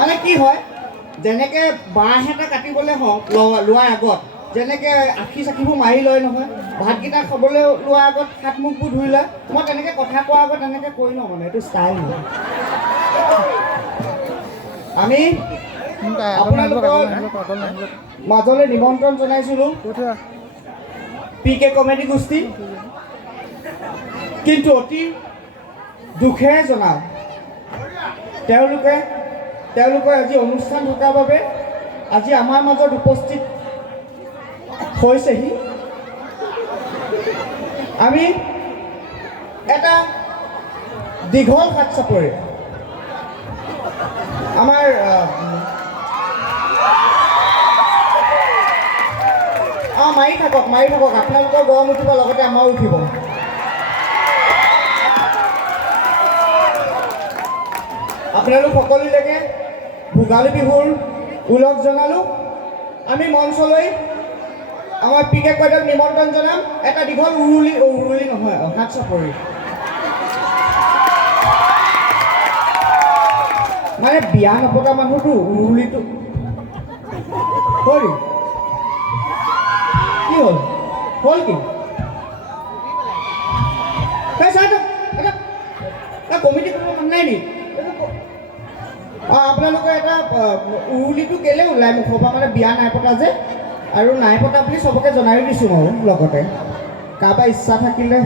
মানে কি হয় যেনেকৈ বাঁহ এটা কাটিবলৈ হওক লোৱাৰ আগত যেনেকৈ আখি চাকিবোৰ মাৰি লয় নহয় ভাতকেইটা খাবলৈ লোৱাৰ আগত হাত মুখবোৰ ধুই লয় মই তেনেকৈ কথা কোৱাৰ আগত তেনেকৈ কৰি লওঁ মানে এইটো ষ্টাইল হয় আমি আপোনালোকৰ মাজলৈ নিমন্ত্ৰণ জনাইছিলোঁ PK কমেডি গোষ্ঠী কিন্তু অতি দুখেৰে জনাওঁ তেওঁলোকৰ আজি অনুষ্ঠান থকাৰ বাবে আজি আমাৰ মাজত উপস্থিত হৈছেহি আমি এটা দীঘল হাত চাপৰি আমাৰ মাৰি থাকক আপোনালোকৰ গৰম উঠিব লগতে আমাৰো উঠিব আপোনালোক সকলোলৈকে ভোগালী বিহুৰ ওলগ জনালোঁ আমি মঞ্চলৈ আমাৰ PK কমেডিক নিমন্ত্ৰণ জনাম এটা দীঘল উৰুলি নহয় হাত চাপৰি মানে বিয়া নপতা মানুহটো উৰুলিটো হ'ল কি হ'ল কি কমিটি কৰিব মন নাই নি আপোনালোকে এটা উৰুলিটো কেলৈ ওলাই মুখৰ পৰা মানে বিয়া নাই পতা যে আৰু নাই পতা বুলি চবকে জনাই দিছোঁ আৰু লগতে কাৰোবাৰ ইচ্ছা থাকিলে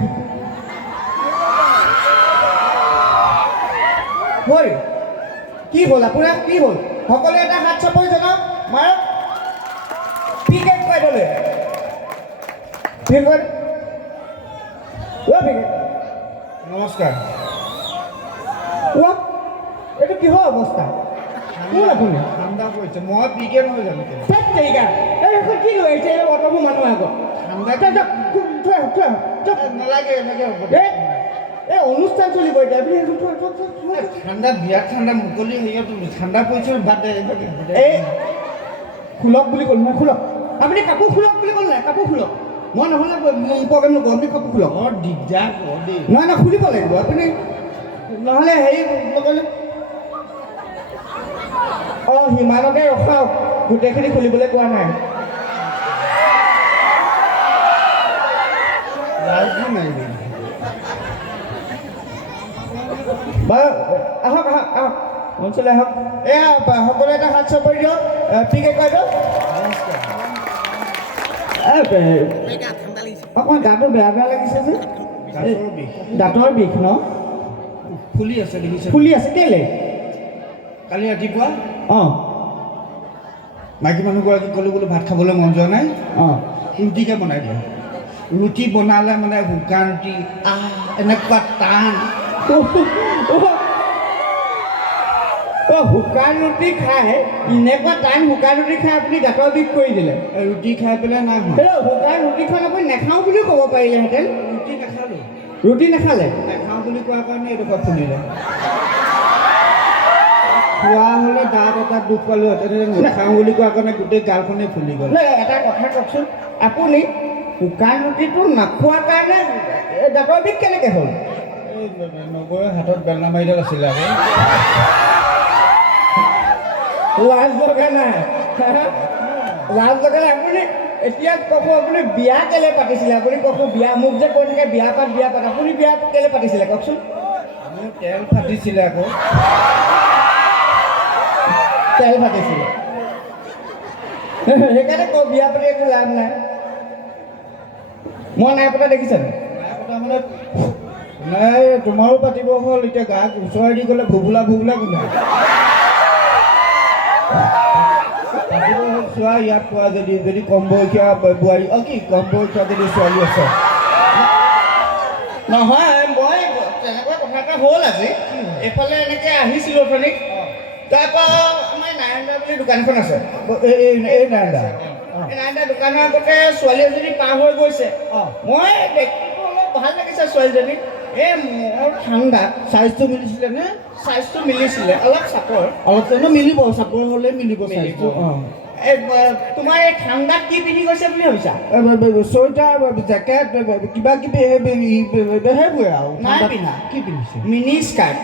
হ'ল কি হ'ল আপোনাৰ কি হ'ল সকলোৱে এটা হাত চাপৰি জনাওক মাৰক PK কমেডিলৈ নমস্কাৰ এইটো কিহৰ অৱস্থা কোন আপুনি ঠাণ্ডা পৰিছে মই PK নহয় জানো কি লৈ আহিছে অটবোৰ মানুহ আগত ঠাণ্ডা নালাগে এনেকৈ হ'ব এই অনুষ্ঠান চলিব এতিয়া ঠাণ্ডা বিৰাট ঠাণ্ডা মুকলি হেৰিয়ত ঠাণ্ডা পৰিছে বাদ এই খোলক বুলি ক'লো নহয় খোলক আপুনি কাপোৰ খোলক বুলি ক'লে নাই কাপোৰ খোলক মই নহ'লে প্ৰগ্ৰেম নকৰোঁ আপুনি কাপোৰ খোলক দিগদাৰ নহয় নহয় খুলিব লাগিব আপুনি নহ'লে হেৰি নক'লে সিমানতে ৰখাওক গোটেইখিনি খুলিবলৈ কোৱা নাই বাৰু আহক অঞ্চললৈ আহক এয়া সকলোৱে এটা হাত চাপৰি দিয়ক PK কমেডিক অকণমান গাটো বেয়া লাগিছে যে দাঁতৰ বিষ ন ফুলি আছে কেলে কালি ৰাতিপুৱা মাইকী মানুহগৰাকীক ক'লোঁ বোলো ভাত খাবলৈ মন যোৱা নাই ৰুটিকে বনাই দিওঁ ৰুটি বনালে মানে শুকান ৰুটি এনেকুৱা টান শুকান ৰুটি খাই এনেকুৱা টান শুকান ৰুটি খাই আপুনি দাঁতৰ বিষ কৰি দিলে ৰুটি খাই পেলাই নাই শুকান ৰুটিখন আপুনি নাখাওঁ বুলিও ক'ব পাৰিলেহেঁতেন ৰুটি নাখালে নাখাওঁ বুলি কোৱাৰ কাৰণে এইডোখৰ ফুলিলে খোৱা হ'লে দাঁত এটা দুখ পালোহেঁতেন নাখাওঁ বুলি কোৱাৰ কাৰণে গোটেই গালখনেই ফুলি গ'ল এটা কথা কওকচোন আপুনি শুকান ৰুটিটো নাখোৱাৰ কাৰণে দাঁতৰ বিষ কেনেকৈ হ'ল এই নবৌৰ হাতত বেলনা মাৰিডাল আছিলে আকৌ লাজ লগা নাই আপুনি এতিয়া কওক আপুনি বিয়া কেলৈ পাতিছিলে আপুনি কওক বিয়া মোক যে কৈ থাকে বিয়া পাত আপুনি বিয়া কেলৈ পাতিছিলে কওকচোন মোৰ তেল ফাটিছিলে আকৌ তেল ফাটিছিলে সেইকাৰণে কওঁ বিয়া পাতি একো লাভ নাই মই নাই পতা দেখিছেনে নাই পতা মানে নাই তোমাৰো পাতিব হ'ল এতিয়া গাত ওচৰেদি গ'লে ভুবুলা গোন্ধাই পাতিব হ'ল চোৱা ইয়াত পোৱা যদি কম বয়সীয়া বোৱাৰী কি কম বয়সীয়া যদি ছোৱালী আছে নহয় মই তেনেকুৱা কথা এটা হ'ল আজি এইফালে এনেকৈ আহিছিলোঁ অথনি তাৰপৰা আমাৰ নাৰায়ণদা বুলি দোকানখন আছে এই নাৰায়ণদা দোকানৰ আগতে ছোৱালী এজনী পাৰ হৈ গৈছে মই দেখিব অলপ ভাল লাগিছে ছোৱালীজনী এই মোৰ ঠাণ্ডা চাইজটো মিলিছিলে নে চাইজটো মিলিছিলে অলপ চাপৰ মিলিব চাপৰ হ'লে মিলিব চাইজটো তোমাৰ এই ঠাণ্ডাত কি পিন্ধি গৈছে বুলি ভাবিছা চুৱেটাৰ জেকেট কিবা কিবি সেইবোৰে আৰু নাই পিন্ধা কি পিন্ধিছে মিনি স্কাৰ্ট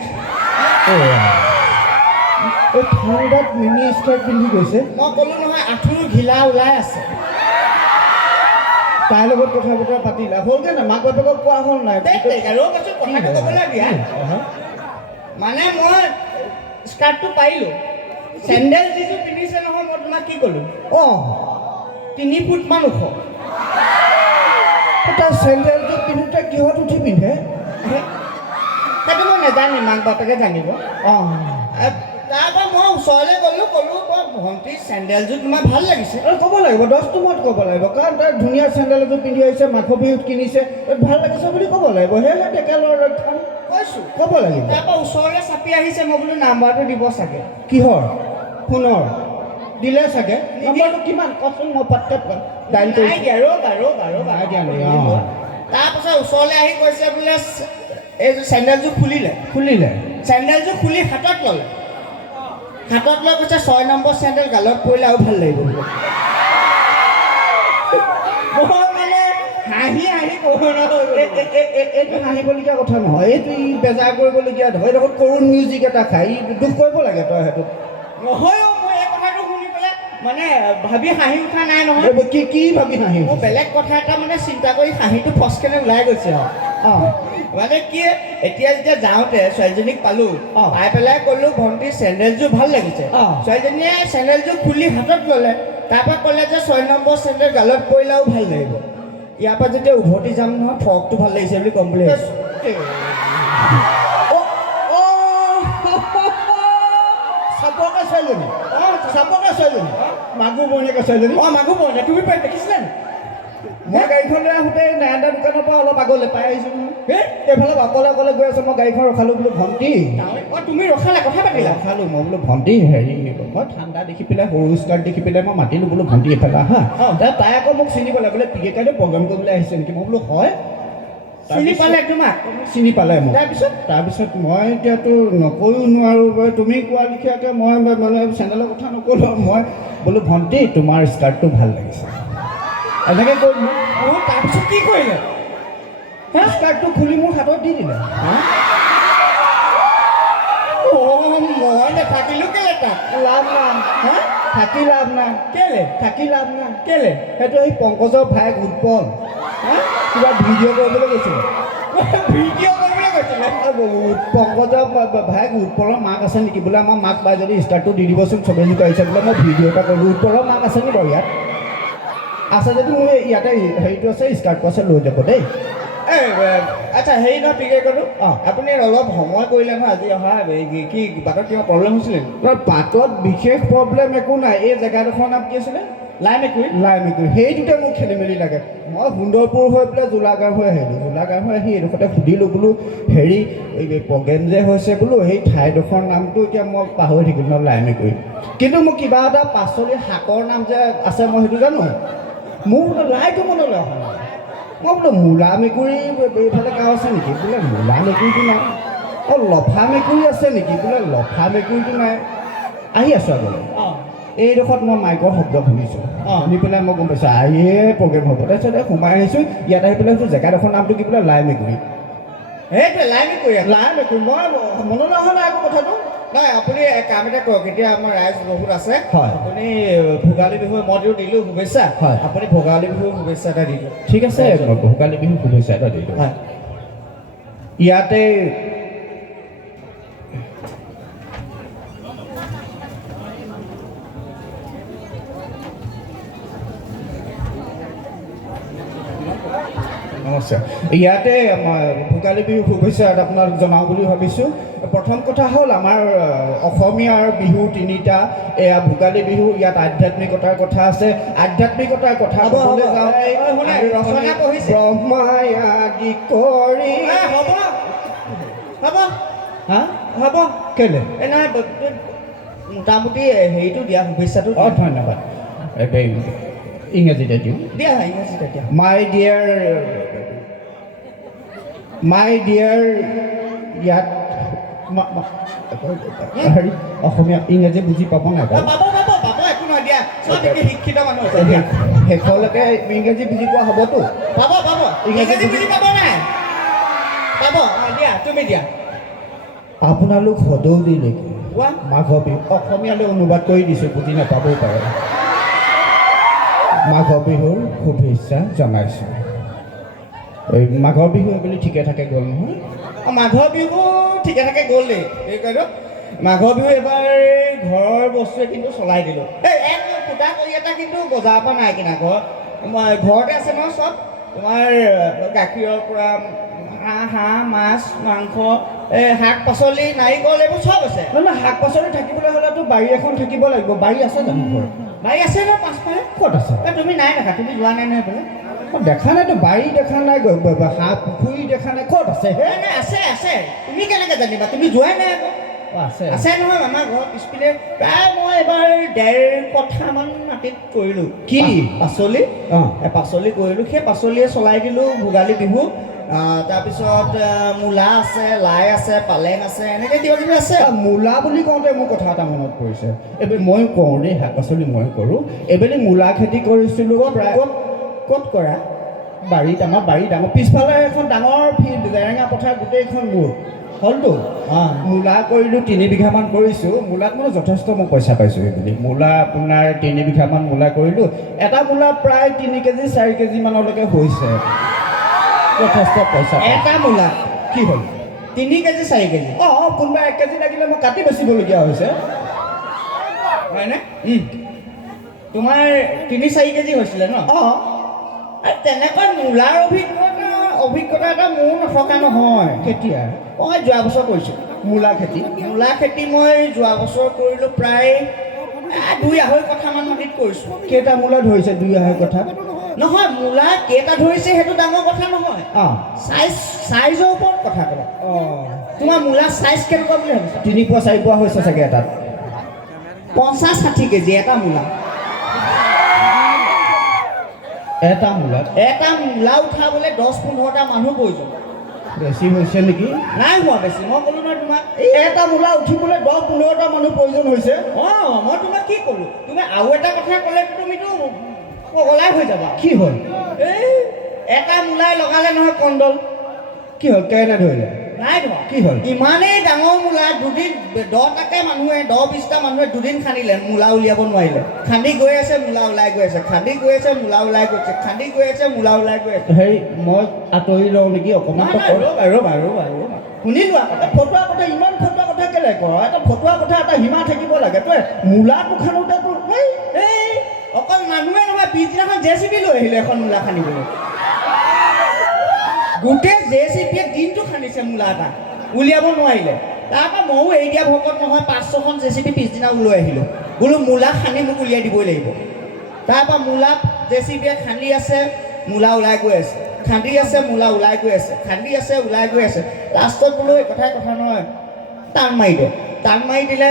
এই ঠাণ্ডাত মিনি স্কাৰ্ট পিন্ধি গৈছে মই ক'লো নহয় আঁঠুৰ ঘিলা ওলাই আছে তাইৰ লগত কথা বতৰা পাতিলা হ'লগৈ নাই মাক বাপেকক কোৱা হ'ল নাই আৰু কৈছোঁ কথাটো ক'বলৈ দিয়া মানে মই স্কাৰ্টটো পাৰিলোঁ চেণ্ডেল যিযোৰ পিন্ধিছে নহয় মই তোমাক কি ক'লোঁ 3 ফুটমান ওখ তাৰ চেণ্ডেলযোৰ পিন্ধোতে কিহত উঠি পিন্ধে সেইটো মই নাজানিম মাক বাপেকে জানিব তাৰপৰা মই ওচৰলৈ ক'লোঁ ভণ্টি চেণ্ডেলযোৰ তোমাৰ ভাল লাগিছে আৰু ক'ব লাগিব 10 মত ক'ব লাগিব কাৰণ তাই ধুনীয়া চেণ্ডেল এযোৰ পিন্ধি আহিছে মাঘৰ বিহুত কিনিছে ভাল লাগিছে বুলি ক'ব লাগিব সেয়েহে ডেকা ল'ৰা লক্ষণ কৈছোঁ ক'ব লাগিব তাৰপৰা ওচৰলৈ চাপি আহিছে মই বোলো নাম্বাৰটো দিব চাগে কিহৰ ফোনৰ দিলে চাগে নাম্বাৰটো কিমান কচোন মই পাত্তা ডাইল কৰিছোঁ তাৰপাছত ওচৰলৈ আহি কৈছে বোলে এইযোৰ চেণ্ডেলযোৰ খুলিলে চেণ্ডেলযোৰ খুলি হাতত ল'লে হাতত লৈ কৈছে 6 নম্বৰ চেণ্ডেল গালত পৰিলে আৰু ভাল লাগিব মই মানে হাঁহি এইটো হাঁহিবলগীয়া কথা নহয় এইটো ই বেজাৰ কৰিবলগীয়া নহয় এইডোখৰত কৰুণ মিউজিক এটা খাই ই দুখ কৰিব লাগে তই সেইটো নহয় মই এই কথাটো শুনি পেলাই মানে ভাবি হাঁহি উঠা নাই নহয় কি ভাবি হাঁহি মই বেলেগ কথা এটা মানে চিন্তা কৰি হাঁহিটো ফচকেনে ওলাই গৈছে আৰু মানে কি এতিয়া যেতিয়া যাওঁতে ছোৱালীজনীক পালোঁ পাই পেলাই ক'লোঁ ভণ্টি চেণ্ডেলযোৰ ভাল লাগিছে ছোৱালীজনীয়ে চেণ্ডেলযোৰ খুলি হাতত ল'লে তাৰপৰা ক'লে যে 6 নম্বৰ চেণ্ডেল গালত পৰিলেও ভাল লাগিব ইয়াৰ পৰা যেতিয়া উভতি যাম নহয় ফ্ৰকটো ভাল লাগিছে বুলি ক'ম বুলি চাপকা ছোৱালীজনী মাগুৰ বইনেকা ছোৱালীজনী মাগুৰ বইনে তুমি পাই দেখিছিলা নে মই গাড়ীখন লৈ আহোঁতে নাৰায়ণদা দোকানৰ পৰা অলপ আগলৈ পাই আহিছোঁ নহয় এইফালে অকলে গৈ আছোঁ মই গাড়ীখন ৰখালোঁ বোলো ভণ্টি তুমি ৰখালা কথা পাতিলা ৰখালোঁ মই বোলো ভণ্টি হেৰি মই ঠাণ্ডা দেখি পেলাই সৰু স্কাৰ্ট দেখি পেলাই মই মাতিলোঁ বোলো ভণ্টি এইফালে আহা তাই আকৌ মোক চিনি পালে বোলে পিকে কাৰণে প্ৰগ্ৰাম কৰিবলৈ আহিছে নেকি মই বোলো হয় চিনি পালে মোক তাৰপিছত মই এতিয়াতো নকৈও নোৱাৰোঁ তুমি কোৱা লিখিয়াকৈ মই মানে চেণ্ডেলৰ কথা নক'লোঁ আৰু মই বোলো ভণ্টি তোমাৰ স্কাৰ্টটো ভাল লাগিছে এনেকৈ কৰিলোঁ তাৰপিছত কি কৰিলে স্কাৰ্টটো খুলি মোৰ হাতত দি দিলে মই নাথাকিলোঁ কেলে তাত লাভ নাই থাকি লাভ নাই কেলে সেইটো সেই পংকজৰ ভায়েক উৎপল কিবা ভিডিঅ' কৰিবলৈ গৈছিলে পংকজৰ ভায়েক উৎপলৰ মাক আছে নেকি বোলে আমাৰ মাক পাই যদি স্কাৰ্টটো দি দিবচোন চবেই জোকাৰিছে বোলে মই ভিডিঅ' এটা কৰিলোঁ উৎপলৰ মাক আছে নি বাৰু ইয়াত আছে যদি মোৰ ইয়াতে হেৰিটো আছে স্কাৰ্টটো আছে লৈ যাব দেই আচ্ছা হেৰি নহয় পিকে ক'লোঁ আপুনি অলপ সময় কৰিলে নহয় আজি অহা কি বাটত কিবা প্ৰব্লেম হৈছিলে বাটত বিশেষ প্ৰব্লেম একো নাই এই জেগাডোখৰ নাম কি আছিলে লাইমেকুৰি সেইটোতে মোক খেলি মেলি লাগে মই সুন্দৰপুৰ হৈ পেলাই জোলাগাঁও হৈ আহি এইডোখৰতে সুধিলোঁ বোলো হেৰি এই প্ৰগ্ৰেম যে হৈছে বোলো সেই ঠাইডোখৰ নামটো এতিয়া মই পাহৰি থাকিলোঁ ন লাইমেকুৰি কিন্তু মোক কিবা এটা পাচলি শাকৰ নাম যে আছে মই সেইটো জানো মোৰ বোলে লাইটো মনলৈ অহা নাই মই বোলো মূলা মেকুৰী এইফালে গাঁও আছে নেকি বোলে মূলা মেকুৰীটো নাই লফা মেকুৰী আছে নেকি বোলে লফা মেকুৰীটো নাই আহি আছোঁ আগলৈ এইডোখৰত মই মাইকৰ শব্দ শুনিছোঁ শুনি পেলাই মই গম পাইছোঁ আহিয়ে প্ৰগ্ৰেম হ'ব তাৰপিছত সোমাই আহিছোঁ ইয়াত আহি পেলাই জেগাডোখৰ নামটো কি বোলে লাই মেকুৰী সেইটোৱে লাই মেকুৰী মই মনলৈ অহা নাই আকৌ কথাটো নাই আপুনি কাম এটা কৰক এতিয়া আমাৰ ৰাইজ বহুত আছে হয় আপুনি ভোগালী বিহু মইতো দিলোঁ শুভেচ্ছা হয় আপুনি ভোগালী বিহুৰ শুভেচ্ছা এটা দি দিয়ক ঠিক আছে মই ভোগালী বিহুৰ শুভেচ্ছা এটা দি দিওঁ হয় ইয়াতে নমস্কাৰ ইয়াতে ভোগালী বিহু শুভেচ্ছা আপোনাক জনাওঁ বুলি ভাবিছোঁ প্ৰথম কথা হ'ল আমাৰ অসমীয়াৰ বিহু তিনিটা এয়া ভোগালী বিহু ইয়াত আধ্যাত্মিকতাৰ কথা আছে আধ্যাত্মিকতাৰ কথা ক'বলৈ যাওঁ ৰচনা পঢ়িছে ব্ৰহ্মাই আদি কৰি হ'ব কেলে নাই মোটামুটি হেৰিটো দিয়া শুভেচ্ছাটো ধন্যবাদ ইংৰাজীতে দিওঁ দিয়া ইংৰাজীতে দিয়া মাই ডিয়াৰ ইয়াত হেৰি অসমীয়া ইংৰাজী বুজি পাব নাই পাব একো নহয় দিয়া চব শিক্ষিত মানুহ শেষলৈকে ইংৰাজী বুজি পোৱা হ'বতো পাব ইংৰাজী বুজি পাব নাই পাব দিয়া তুমি দিয়া আপোনালোক সদৌ দিলেকি কোৱা মাঘ বিহু অসমীয়ালৈ অনুবাদ কৰি দিছোঁ, বুজি নাপাবও পাৰে। মাঘ বিহুৰ শুভেচ্ছা জনাইছোঁ। এই মাঘৰ বিহু বুলি ঠিকে থাকে গ'ল নহয়? মাঘৰ বিহু ঠিকে থাকে গ'ল দেই। এই কয়তো মাঘৰ বিহু এবাৰ ঘৰৰ বস্তুৱে কিন্তু চলাই দিলোঁ। এই এক ফুটা কৰি এটা কিন্তু বজাৰৰ পৰা নাই কিনা, ঘৰতে আছে নহয় চব। তোমাৰ গাখীৰৰ পৰা হাঁহ, মাছ, মাংস, শাক পাচলি, নাৰিকল এইবোৰ চব আছে। নহয়, শাক পাচলি থাকিবলৈ হ'লেতো বাৰী এখন থাকিব লাগিব। বাৰী আছে জানো ঘৰত? বাৰী আছে নহয় পাছফালে। ক'ত আছে? তুমি নাই দেখা, তুমি যোৱা নাই নহয় এইফালে। দেখা নাইতো, বাৰী দেখা নাই, হাঁহ পুখুৰী দেখা নাই, ক'ত আছে হে? নাই আছে আছে, তুমি কেনেকৈ জানিবা, তুমি যোৱাই নাই আকৌ। আছে আছে নহয় আমাৰ ঘৰৰ পিছপিনে প্ৰায় মই এবাৰ 1.5 কঠামান মাটিত কৰিলোঁ। কি পাচলি? পাচলি কৰিলোঁ, সেই পাচলিয়ে চলাই দিলোঁ ভোগালী বিহু। তাৰপিছত মূলা আছে, লাই আছে, পালেং আছে, এনেকৈ কিবা কিবি আছে। মূলা বুলি কওঁতে মোৰ কথা এটা মনত পৰিছে। এইবেলি মই কৰোঁ দেই, শাক পাচলি মই কৰোঁ। এইবেলি মূলা খেতি কৰিছিলোঁ। ক'ত কৰা? বাৰীত, আমাৰ বাৰী ডাঙৰ, পিছফালে এখন ডাঙৰ ফিল্ড, জেৰেঙা পথাৰ গোটেইখন মোৰ হ'লতো। মূলা কৰিলোঁ, 3 বিঘামান কৰিছোঁ। মূলাত মানে যথেষ্ট মই পইচা পাইছোঁ এইবুলি। মূলা আপোনাৰ 3 বিঘামান মূলা কৰিলোঁ। এটা মূলা প্ৰায় 3 কেজি 4 কেজি মানলৈকে হৈছে। যথেষ্ট পইচা। এটা মূলা কি হ'ল? 3 কেজি 4 কেজি। কোনোবা 1 কেজি লাগিলে মই কাটি বেচিবলগীয়া হৈছে। হয়নে? তোমাৰ 3-4 কেজি হৈছিলে ন? তেনেকৈ মূলাৰ অভিজ্ঞতা এটা মোৰ নথকা নহয়। কেতিয়া? মই যোৱা বছৰ কৰিছোঁ মূলা খেতি। মূলা খেতি মই যোৱা বছৰ কৰিলোঁ, প্ৰায় 2-2.5 কঠামান মাটিত কৰিছোঁ। কেইটা মূলা ধৰিছে? 2-2.5 কঠা? নহয়, মূলা কেইটা ধৰিছে সেইটো ডাঙৰ কথা নহয়। চাইজৰ ওপৰত কথা ক'লে। তোমাৰ মূলা চাইজ কেনেকুৱা বুলি ভাবিছা? 3 পোৱা 4 পোৱা হৈছে চাগে এটাত। 50-60 কেজি এটা মূলা। এটা মূলা উঠাবলৈ 10-15টা মানুহ প্ৰয়োজন। বেছি হৈছে নেকি? নাই হোৱা বেছি, মই ক'লোঁ নহয় তোমাক। এটা মূলা উঠিবলৈ 10-15টা মানুহ প্ৰয়োজন হৈছে। মই তোমাক কি ক'লোঁ? তুমি আৰু এটা কথা ক'লে তুমিতো পগলাই হৈ যাবা। কি হ'ল? এটা মূলাই লগালে নহয় কণ্ডল। কি হ'ল? কেনে ধৰিলে? নাই ধৰা। কি হ'ল? ইমানেই ডাঙৰ মূলা, 10টাকে মানুহে 10-20টা মানুহে 2 দিন খান্দিলে, মূলা উলিয়াব নোৱাৰিলে। খান্দি গৈ আছে, মূলা ওলাই গৈ আছে, খান্দি গৈ আছে, মূলা ওলাই গৈছে, খান্দি গৈ আছে, মূলা ওলাই গৈ আছে। হেৰি, মই আঁতৰি লওঁ নেকি অকণমান? ৰ'বা শুনি লোৱা। ফটোৱা কথা, ইমান ফটোৱা কথা কেলে কৰ? এটা ফটোৱা কথা এটা সীমা থাকিব লাগে। তই মূলাটো খানোতে তোৰ অকল মানুহে নহয়, পিছদিনাখন JCB লৈ আহিলে এখন মূলা খান্দিবলৈ। গোটেই JCBয়ে দিনটো খান্দিছে মূলা এটা, উলিয়াব নোৱাৰিলে। তাৰপৰা ময়ো এৰি দিয়া ভকত নহয়, 5-6খন JCB পিছদিনা লৈ আহিলোঁ। বোলো মূলা খান্দি মোক উলিয়াই দিবই লাগিব। তাৰপৰা মূলা JCBয়ে খান্দি আছে, মূলা ওলাই গৈ আছে, খান্দি আছে, মূলা ওলাই গৈ আছে, খান্দি আছে, ওলাই গৈ আছে। লাষ্টত বোলো এই কথা নহয়, টান মাৰি দিলে,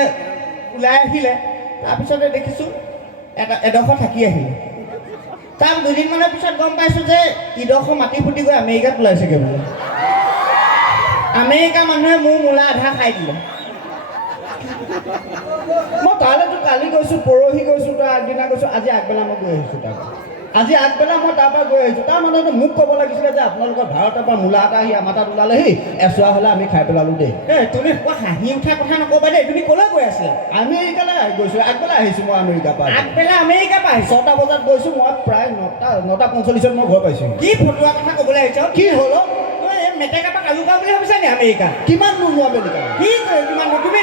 ওলাই আহিলে। তাৰপিছতে দেখিছোঁ এডোখৰ থাকি আহিলে। তাৰ 2 দিনমানৰ পিছত গম পাইছোঁ যে ইডোখৰ মাটি ফুটি গৈ আমেৰিকাত ওলাইছেগৈ বোলে। আমেৰিকা মানুহে মোৰ মূলা আধা খাই দিলে। মই তালৈতো কালি গৈছোঁ, পৰহি গৈছোঁ, তই আগদিনা গৈছোঁ, আজি আগবেলা মই গৈ আহিছোঁ তাৰপৰা। আজি আগবেলা মই তাৰপৰা গৈ আহিছোঁ। তাৰ মানুহটো মোক ক'ব লাগিছিলে যে আপোনালোকৰ ভাৰতৰ পৰা মূলা এটা আহি আমাৰ তাত ওলালেহি, এচোৱা হ'লে আমি খাই পেলালোঁ দেই। তুমি হাঁহি উঠা কথা নক'বা দেই। তুমি ক'লৈ গৈ আছিলা? আমেৰিকালৈ গৈছোঁ, আগবেলা আহিছোঁ মই আমেৰিকাৰ পৰা। আগবেলা আমেৰিকাৰ পৰা আহিছোঁ? 6টা বজাত গৈছোঁ, মই প্ৰায় 9:45 মই ঘৰ পাইছোঁ। কি ফটোৱা কথা ক'বলৈ আহিছ? কি হ'ল? মেটেকাৰ পৰা কালুকা বুলি ভাবিছা নি আমেৰিকা? কিমান দূৰনো আমেৰিকা? কি কিমান দূৰ? তুমি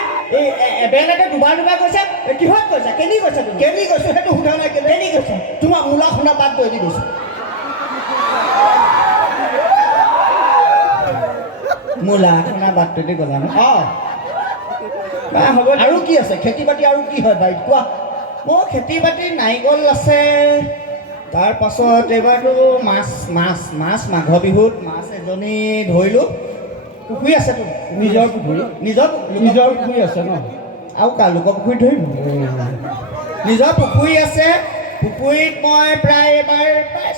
এবেলাতে দুবাৰ গৈছা? কিহত গৈছা? কেনি গৈছা? তুমি কেনি গৈছোঁ সেইটো সোধা নাই। কেনি গৈছা? তোমাৰ মূলা শুনা বাদ গৈ দি গৈছোঁ। মূলা শুনা বাদ দি গ'লা ন? হ'ব। আৰু কি আছে খেতি বাতি? আৰু কি হয় বাৰীত কোৱা? মোৰ খেতি বাতি নাৰিকল আছে, তাৰপাছত এইবাৰতো মাছ মাঘ বিহুত মাছ এজনী ধৰিলোঁ। পুখুৰী আছেতো, নিজৰ পুখুৰী? নিজৰ পুখুৰী আছে ন? আৰু লোকৰ পুখুৰীত ধৰিম। নিজৰ পুখুৰী আছে। পুখুৰীত মই প্ৰায়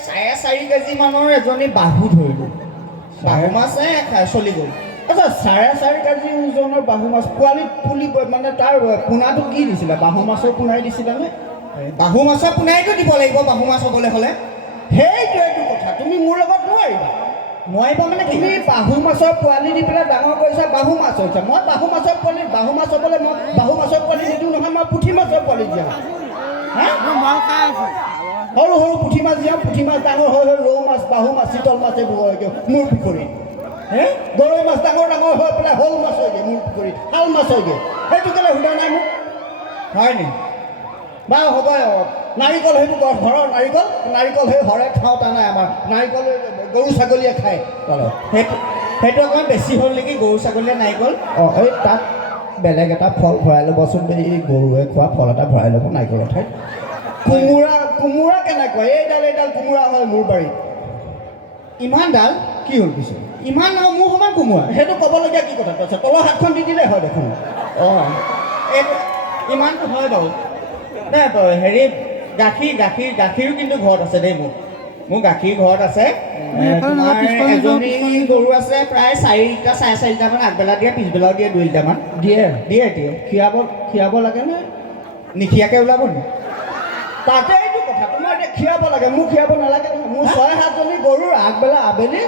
4.5 কেজি মানৰ এজনী বাহু ধৰিলোঁ। বাহু মাছে চলি গ'ল। আচ্ছা, 4.5 কেজি ওজনৰ বাহু মাছ পোৱালি পুলি মানে তাৰ পোনাটো কি দিছিলে? বাহু মাছৰ পোনাই দিছিলেনে? বাহু মাছৰ পোনাইটো দিব লাগিব বাহু মাছ হ'বলৈ হ'লে। সেইটোৱেইটো কথা। তুমি মোৰ লগত নোৱাৰিবা। নোৱাৰিব মানে কি তুমি বাহু মাছৰ পোৱালি দি পেলাই ডাঙৰ কৰিছা, বাহু মাছ হৈছে। মই বাহু মাছৰ পোৱালি হ'বলৈ মই বাহু মাছৰ পোৱালি নিদিওঁ নহয়, মই পুঠি মাছৰ পোৱালি দিয়াওঁ। সৰু সৰু পুঠি মাছ দিয়াওঁ, পুঠি মাছ ডাঙৰ হৈ ৰৌ মাছ, বাহু মাছ, চিতল মাছ এইবোৰ হয়গৈ মোৰ পুখুৰীত। গৰৈ মাছ ডাঙৰ ডাঙৰ হৈ পেলাই শ'ল মাছ হয়গৈ মোৰ পুখুৰীত, শাল মাছ হয়গৈ। সেইটো কেলৈ সোধা নাই মোক? হয়নি? বাৰু হ'ব। নাৰিকল সেইবোৰ ঘৰৰ নাৰিকল সেই হৰে খাওঁতা নাই আমাৰ। নাৰিকল গৰু ছাগলীয়ে খায় তলত। সেইটো অকণমান বেছি হ'ল নেকি গৰু ছাগলীয়ে নাৰিকল? অঁ, এই তাত বেলেগ এটা ফল ভৰাই ল'বচোন। এই গৰুৱে খোৱা ফল এটা ভৰাই ল'ব নাৰিকলৰ ঠাইত। কোমোৰা কেনেকৈ? এইডাল কোমোৰা হয় মোৰ বাৰীত। ইমান ডাল কি হ'ল পিছে? ইমান মোৰ সমান কোমোৰা? সেইটো ক'বলগীয়া কি কথাটো আছে? তলৰ হাতখন দি দিলে হয় দেখোন। অঁ, এইটো ইমানটো হয় বাৰু। নাই হেৰি গাখীৰো কিন্তু ঘৰত আছে দেই। মোৰ গাখীৰ ঘৰত আছে। তোমাৰ এজনী গৰু আছে, প্ৰায় 4টা 4.5টামান আগবেলা দিয়ে, পিছবেলাও দিয়ে 2 লিটাৰমান। দিয়ে খীৰাব লাগেনে? নিখীয়াকৈ ওলাব নি? তাতে এইটো কথা। তোমাৰ এতিয়া খীৰাব লাগে, মোক খীৰাব নালাগে নহয়। মোৰ 6-7জনী গৰুৰ আগবেলা আবেলি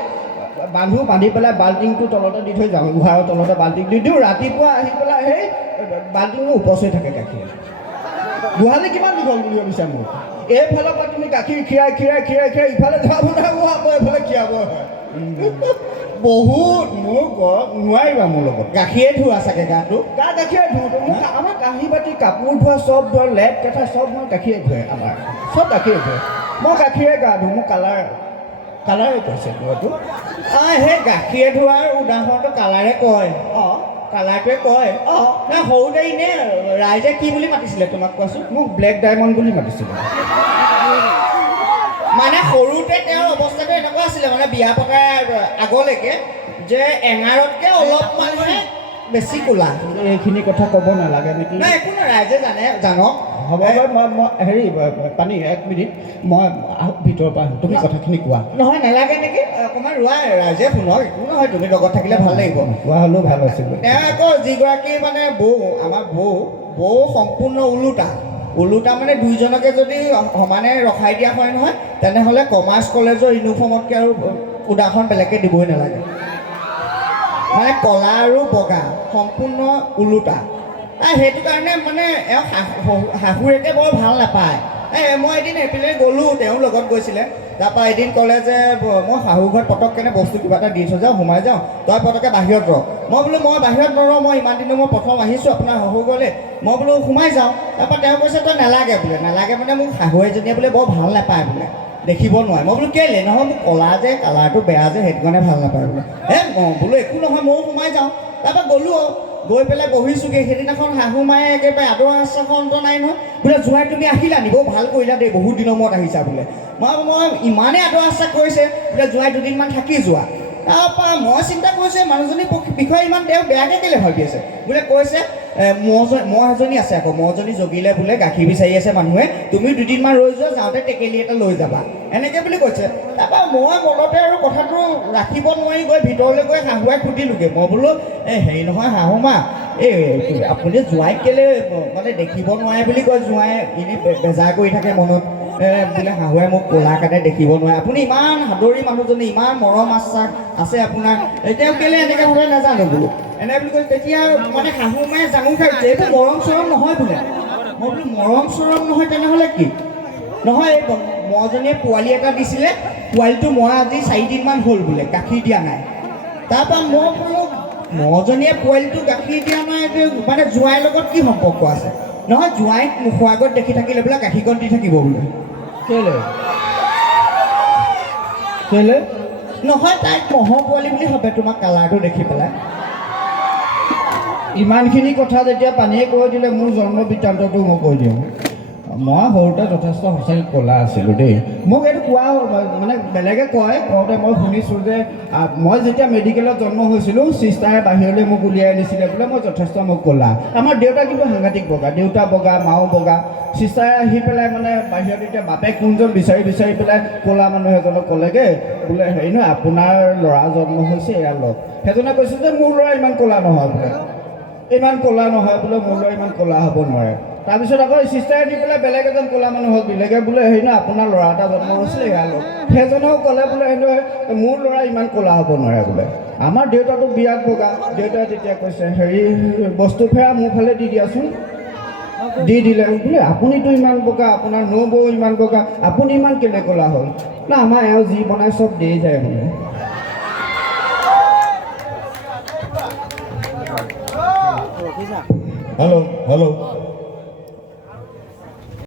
বান্ধি পেলাই বাল্টিংটো তলতে দি থৈ যাওঁ। উহাৰৰ তলতে বাল্টিং দি দিওঁ। ৰাতিপুৱা আহি পেলাই সেই বাল্টিংটো উপচ হৈ থাকে গাখীৰ। গোহালি কিমান দীঘল বুলি ভাবিছা মোক? এইফালৰ পৰা তুমি গাখীৰ খীৰাই ইফালে যাব আকৌ এইফালে খীৰাব হয়। বহুত মোৰ নোৱাৰিবা মোৰ লগত। গাখীৰে ধোৱা চাগে গাটো? গাখীৰে ধোওঁতো মোক আমাৰ কাঁহী বাতি কাপোৰ ধোৱা চব ধোৱা, লেপ কেঁথা চব মই গাখীৰে ধোৱে। আমাৰ চব গাখীৰে ধোৱে। মই গাখীৰে গা ধোওঁ। মোক কালাৰে কৈছে এইটো। সেই গাখীৰে ধোৱাৰ উদাহৰণটো কালাৰে কয়। অঁ, কালাৰটোৱে কয়। অঁ, নাই সৰুতে এনেই ৰাইজে কি বুলি মাতিছিলে তোমাক কোৱাচোন? মোক ব্লেক ডায়মণ্ড বুলি মাতিছিলে। মানে সৰুতে তেওঁৰ অৱস্থাটো এনেকুৱা আছিলে, মানে বিয়া পতাৰ আগলৈকে, যে এঙাৰতকৈ অলপ মানে বেছি ক'লা। এইখিনি কথা ক'ব নালাগে নেকি? নাই একো নাই, ৰাইজে জানক। হ'ব মই হেৰি পানী 1 মিনিট মই ভিতৰৰ পৰা তুমি কথাখিনি কোৱা। নহয় নালাগে নেকি? অকণমান ৰোৱা, ৰাইজে শুনক। একো নহয়, তুমি লগত থাকিলে ভাল লাগিব। কোৱা হ'লেও ভাল আছিল। তেওঁ আকৌ যিগৰাকী মানে আমাৰ বৌ সম্পূৰ্ণ ওলোটা মানে দুইজনকে যদি সমানে ৰখাই দিয়া হয় নহয়, তেনেহ'লে কমাৰ্চ কলেজৰ ইউনিফৰ্মতকৈ আৰু উদাহৰণ বেলেগকৈ দিবই নালাগে। মানে ক'লা আৰু বগা সম্পূৰ্ণ ওলোটা। সেইটো কাৰণে মানে এওঁ শাহুৰেকে বৰ ভাল নাপায়। মই এদিন এইপিনে গ'লোঁ, তেওঁৰ লগত গৈছিলে। তাৰপৰা এদিন ক'লে যে মই শাহু ঘৰত পটককেনে বস্তু কিবা এটা দি থৈ যাওঁ, সোমাই যাওঁ, তই পটককৈ বাহিৰত ৰ। মই বোলো মই বাহিৰত নৰওঁ, মই ইমান দিনৰ মই প্ৰথম আহিছোঁ আপোনাৰ শাহু ঘৰলৈ, মই বোলো সোমাই যাওঁ। তাৰপৰা তেওঁ কৈছে তই নালাগে মানে মোক শাহু এজনীয়ে বোলে বৰ ভাল নাপায় বোলে, দেখিব নোৱাৰে। মই বোলো কেলে? নহয় মোক ক'লা যে কালাৰটো বেয়া যে সেইটো কাৰণে ভাল নাপায় বোলে। বোলো একো নহয়, ময়ো সোমাই যাওঁ। তাৰপৰা গ'লোঁ গৈ পেলাই বহিছোঁগৈ। সেইদিনাখন শাহু মায়ে একেবাৰে আদৰ আশ্বাসন্ত নাই নহয়, বোলে জোঁৱাই তুমি আহিলা নি? বৰ ভাল কৰিলা দেই, বহুত দিনৰ মূৰত আহিছা বোলে। মই ইমানেই আদৰ আশ্বাস কৰিছে বোলে জোঁৱাই 2 দিনমান থাকি যোৱা। তাৰপৰা মই চিন্তা কৰিছোঁ মানুহজনীৰ বিষয়ে ইমান তেওঁ বেয়াকৈ কেলৈ ভাবি আছে। বোলে কৈছে মহ এজনী আছে, আকৌ মহজনী জগিলে বোলে, গাখীৰ বিচাৰি আছে মানুহে, তুমি 2 দিনমান ৰৈ যোৱা, যাওঁতে টেকেলি এটা লৈ যাবা, এনেকৈ বুলি কৈছে। তাৰপৰা মই মনতে আৰু কথাটো ৰাখিব নোৱাৰি গৈ ভিতৰলৈ গৈ শাহুৱাই সুধিলোঁগৈ। মই বোলো হেৰি নহয় শাহু মা, আপুনি জোঁৱাইক কেলৈ মানে দেখিব নোৱাৰে বুলি কয়? জোঁৱাই এনেই বেজাৰ কৰি থাকে মনত। বোলে শাহুৱে মোক ক'লা কাৰণে দেখিব নোৱাৰে। আপুনি ইমান সাদৰী মানুহজনী, ইমান মৰম আশ্বাস আছে আপোনাৰ, তেওঁ কেলৈ এনেকৈ ভাবে নাজানো বোলো। এনে বুলি কৈছে। তেতিয়া মানে শাহু মায়ে জাঙুৰ খাইছে, এইবোৰ মৰম চৰম নহয় বোলে। মই বোলো মৰম চৰম নহয় তেনেহ'লে কি? নহয়, এই মহজনীয়ে পোৱালি এটা দিছিলে, পোৱালিটো মই আজি 4 দিনমান হ'ল বোলে, গাখীৰ দিয়া নাই। তাৰপৰা মই বোলো মহজনীয়ে পোৱালিটো গাখীৰ দিয়া নাই, মানে জোঁৱাইৰ লগত কি সম্পৰ্ক আছে? নহয়, জোঁৱাইক মুখৰ আগত দেখি থাকিলে বোলে গাখীৰকণ দি থাকিব বোলে। কেলে? নহয়, তাইক মহৰ পোৱালি বুলি ভাবে তোমাক কালাৰটো দেখি পেলাই। ইমানখিনি কথা যেতিয়া পানীয়ে কৈ দিলে, মোৰ জন্ম বৃত্তান্তটো মই কৈ দিওঁ। মই সৰুতে যথেষ্ট সঁচাকৈ ক'লা আছিলোঁ দেই। মোক এইটো কোৱা মানে বেলেগে কওঁতে মই শুনিছোঁ যে মই যেতিয়া মেডিকেলত জন্ম হৈছিলোঁ, চিষ্টাৰে বাহিৰলৈ মোক উলিয়াই আনিছিলে বোলে মই যথেষ্ট মোক ক'লা। আমাৰ দেউতা কিন্তু সাংঘাতিক বগা, দেউতা বগা, মাও বগা। চিষ্টাৰে আহি পেলাই মানে বাহিৰত এতিয়া বাপেক কোনজন বিচাৰি পেলাই ক'লা মানুহ এজনক ক'লেগৈ বোলে হেৰি নহয়, আপোনাৰ ল'ৰা জন্ম হৈছে এয়া লওক। সেইজনে কৈছে যে মোৰ ল'ৰা ইমান ক'লা নহয় বোলে, মোৰ ল'ৰা ইমান ক'লা হ'ব নোৱাৰে। তাৰপিছত আকৌ চিষ্টাৰে দি পেলাই বেলেগ এজন ক'লা মানুহ হ'ল বেলেগে বোলে হেৰি নহয় আপোনাৰ ল'ৰা এটা জন্ম হৈছিলে ইয়ালৈ সেইজনেও ক'লে বোলে হেৰি মোৰ ল'ৰা ইমান ক'লা হ'ব নোৱাৰে বোলে আমাৰ দেউতাটো বিৰাট বগা দেউতাই তেতিয়া কৈছে হেৰি বস্তু ফেৰা মোৰ ফালে দি দিয়াচোন দি দিলে বোলে আপুনিতো ইমান বগা আপোনাৰ নবৌ ইমান বগা আপুনি ইমান কেনে ক'লা হ'ল না আমাৰ এওঁ যি বনাই চব দিয়ে যায় মানে হেল্ল'